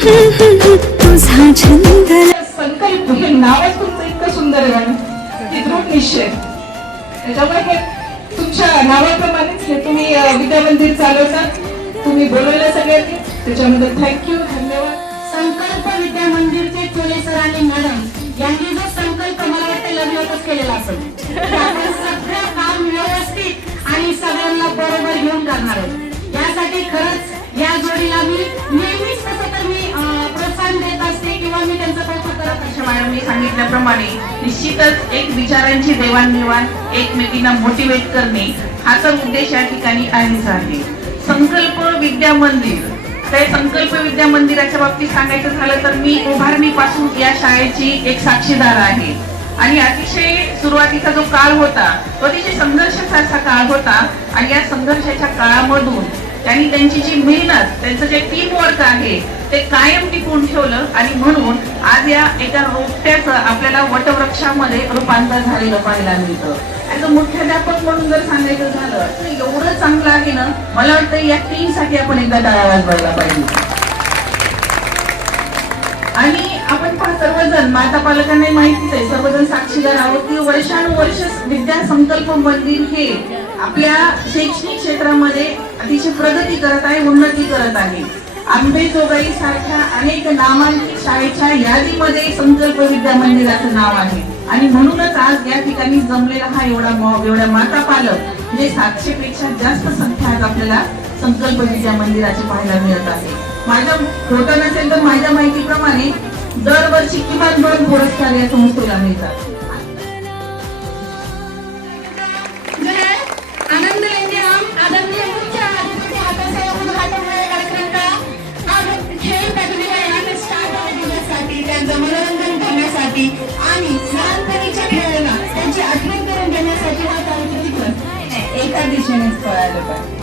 तुझा छंद संकल्प हे नावच तुमचं इतकं सुंदर आहे मॅडम, की दृढ निश्चय. त्याच्यामुळे हे तुमच्या नावाप्रमाणेच हे तुम्ही विद्यामंदिर चालवता, तुम्ही बोलवलं सगळ्यांनी, त्याच्यामध्ये थँक्यू, धन्यवाद. संकल्प विद्या मंदिरचे चोले सर आणि मॅडम यांनी जो संकल्प मला वाटतं लग्नातच केलेला असेल. आपण सगळं काम व्यवस्थित आणि सगळ्यांना बरोबर घेऊन करणार आहोत. यासाठी खरंच या जोडीला मी नेहमीच तसं तर मी प्रोत्साहन देत असते किंवा मी त्यांचं कौतुक करत असते. मॅडमनी सांगितल्याप्रमाणे निश्चितच एक विचारांची देवाणघेवाण, एकमेकींना मोटिवेट करणे हा तर उद्देश या ठिकाणी आहेच आहे. संकल्प विद्या मंदिर, त्या संकल्प विद्या मंदिराच्या बाबतीत सांगायचं झालं तर मी उभारणीपासून या शाळेची एक साक्षीदार आहे. आणि अतिशय सुरुवातीचा जो काळ होता तो अतिशय संघर्षाचा काळ होता. आणि या संघर्षाच्या काळामधून त्यांनी त्यांची जी मेहनत, त्यांचं जे टीम वर्क आहे ते कायम टिकून ठेवलं. आणि म्हणून आज या एका रोपट्याचं आपल्याला वटवृक्षामध्ये रूपांतर झालेलं पाहायला मिळतं. ऍज अ मुख्याध्यापक म्हणून जर सांगायचं झालं तर एवढं चांगलं आहे ना, मला वाटतं या टीमसाठी आपण एकदा टाळ्या वाजवायला पाहिजे. आणि आपण पण सर्वजण माता पालकांना माहितीच आहे, सर्वजण साक्षीदार आहोत की वर्षानुवर्ष विद्या संकल्प मंदिर हे आपल्या शैक्षणिक क्षेत्रामध्ये अतिशय प्रगती करत आहे, उन्नती करत आहे. आंबेजोगाई सारख्या अनेक नामांकित शाळेच्या यादीमध्ये संकल्प विद्या मंदिराचं नाव आहे. आणि म्हणूनच आज या ठिकाणी जमलेला हा एवढ्या माता पालक म्हणजे 700 पेक्षा जास्त संख्या आज आपल्याला संकल्प विद्या मंदिराची पाहायला मिळत आहे. माझ्या खोटं नसेल तर माझ्या माहितीप्रमाणे दरवर्षी किमान 2 पुरस्कार या संस्थेला मिळतात. आनंद लेंगे हम आदरणीय मुख्य अतिथि के हाथों से उद्घाटन होणाऱ्या कार्यक्रम का आज खेळ प्रतिभा यांना स्टार्ट देण्यासाठी, त्यांचं मनोरंजन करण्यासाठी आणि लहानपणीच्या खेळाला त्यांची आठवण करून देण्यासाठी हा कार्यक्रम एका दिशेनेच पळायला पाहिजे.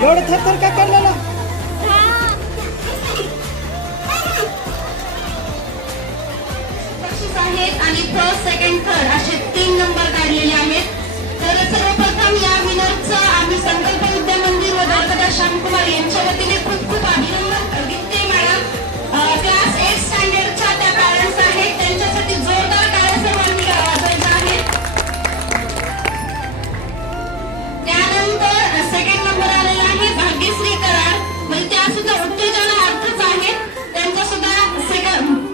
एवढं थरथर का काढलेला? बक्षीस आहेत आणि फर्स्ट, सेकंड, थर्ड असे 3 नंबर काढलेले आहेत. तर सर्वप्रथम या विनरचं आम्ही संकल्प विद्या मंदिर व दारकदा श्यामकुमार यांच्या वतीने खूप खूप अभिनंदन करते. मॅडम क्लास 8 स्टँडर्डच्या त्या पॅरेंट्स आहेत, त्यांच्यासाठी जोरदार टाळ्या सर्वांनी वाजवायच्या आहेत. त्यानंतर सेकंड नंबर आलेला आहे भाग्यश्री कराड, म्हणजे त्या सुद्धा उत्तेजनार्थच आहेत, त्यांचा सुद्धा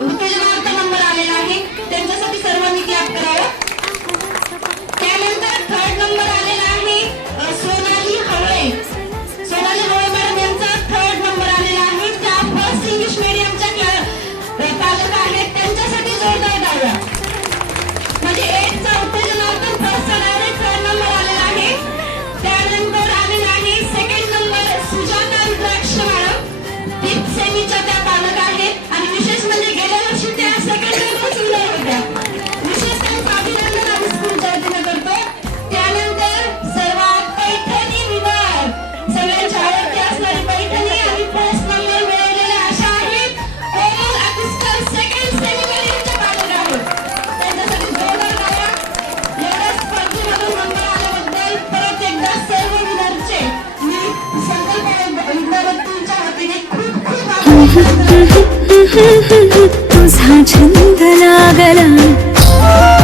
उत्तेजनार्थ नंबर आलेला आहे, त्यांच्यासाठी सर्वांनी क्लॅप करावं. त्यानंतर थर्ड नंबर आलेला आहे सोनाली हवळे, सोनाली हवळे मॅडम यांचा थर्ड नंबर आलेला आहे. त्या फर्स्ट इंग्लिश मीडियमच्या पालक आहेत, त्यांच्यासाठी जोरदार टाळ्या. म्हणजे 8चा उत्तेजनार्थ फर्स्टचा डायरेक्ट थर्ड नंबर आलेला आहे. त्यानंतर आलेला आहे सेकंड नंबर सुजाता रुद्राक्ष मॅडम, 5th सेमीच्या त्या पालक आहेत. आणि विशेष म्हणजे गेल्या वर्षी त्या सेकंड नंबर सुंदर होत्या. विशेष त्यांचं अभिनंदन आम्ही स्कूलच्या वतीने करतो. त्यानंतर सर्वात पैठणी विनर, सगळ्यांच्या आवडती असणारी पैठणी आणि फर्स्ट नंबर मिळवलेल्या अशा आहेत कोमल अतिस्कर, सेकंड सेमी मीडियमच्या पालक आहेत, त्यांच्यासाठी जोरदार टाळ्या. एवढ्या स्पर्धेमधून नंबर आल्याबद्दल परत एकदा सर्व विनरचे मी संकल्प विद्यावतींच्या वतीने खूप खूप आभार. तुझा छंद लागला